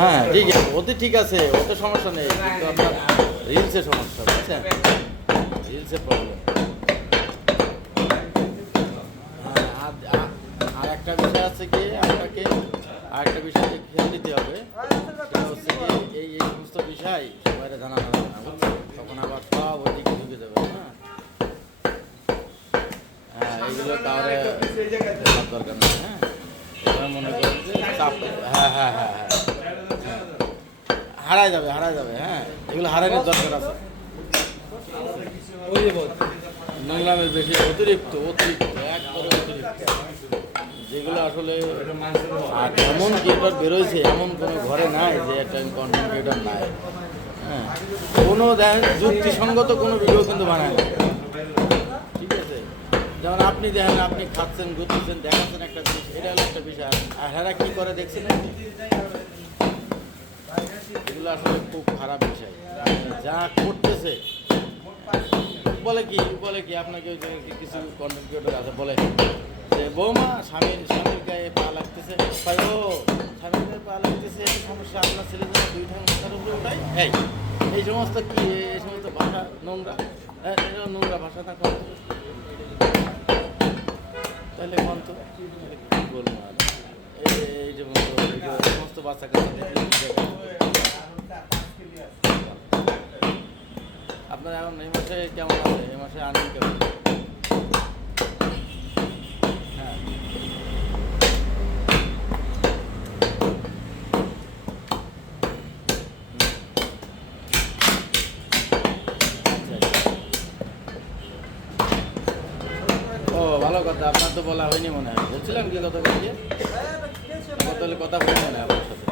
হ্যাঁ ঠিক আছে, ওতে ঠিক আছে, ওতে সমস্যা নেই, কিন্তু আপনার রিলসের সমস্যা, বুঝছেন? রিলসের প্রবলেম। হ্যাঁ, আর একটা বিষয় আছে কি, আপনাকে আর একটা বিষয়কে খেয়াল দিতে হবে। সেটা হচ্ছে কি, এই সমস্ত বিষয় সবাই জানানো যাবে না, বুঝছেন? তখন আবার সব ওইদিকে ঢুকে যাবে। হ্যাঁ হ্যাঁ, এইগুলো কাউরে দেওয়ার দরকার নেই। হ্যাঁ, এবার মনে করেন যে চাপ, হ্যাঁ হ্যাঁ হ্যাঁ হ্যাঁ, হারায় যাবে, হারায় যাবে। হ্যাঁ, এগুলো হারানোর দরকার আছে। নোংরামের বেশি, অতিরিক্ত অতিরিক্ত একবারে অতিরিক্ত, যেগুলো আসলে আর এমন ক্রিয়েটর বেরোয়ছে, এমন কোনো ঘরে নাই যে একটা কন্টেন্ট ক্রিয়েটর নাই। হ্যাঁ, কোনো দেখেন যুক্তিসঙ্গত কোনো ভিডিও কিন্তু বানায় না, ঠিক আছে? যেমন আপনি দেখেন, আপনি খাচ্ছেন, ঘুরতেছেন, দেখাচ্ছেন একটা জিনিস, এটা হলো একটা বিষয়। আর হেরা কী করে দেখছেন? এগুলো আসলে খুব খারাপ বিষয়। যা করতেছে, বলে কি আপনাকে ওই যে কিছু কন্টেন্ট ক্রিয়েটর আছে, বলে যে বৌমা স্বামীর গায়ে পা লাগতেছে, ভাই ও স্বামীর গায়ে পা লাগতেছে, এই সমস্যা, আপনার ছেলে যেন দুই ঠাং মাথার উপরে উঠাই। এই সমস্ত কি, এই সমস্ত ভাষা নোংরা, এটা নোংরা ভাষা না কত, তাহলে কোন তো কি বলবো আর, এই যে সমস্ত বাচ্চা কাচ্চা দেখলে আপনার এখন এই মাসে কেমন আছে? এই মাসে আর্নিং কেমন? হ্যাঁ, আচ্ছা আচ্ছা। ও ভালো কথা, আপনার তো বলা হয়নি মনে হয়, বলছিলাম কি কথা বলিয়ে, কথা হলে কথা হয়নি মনে হয় আপনার সাথে।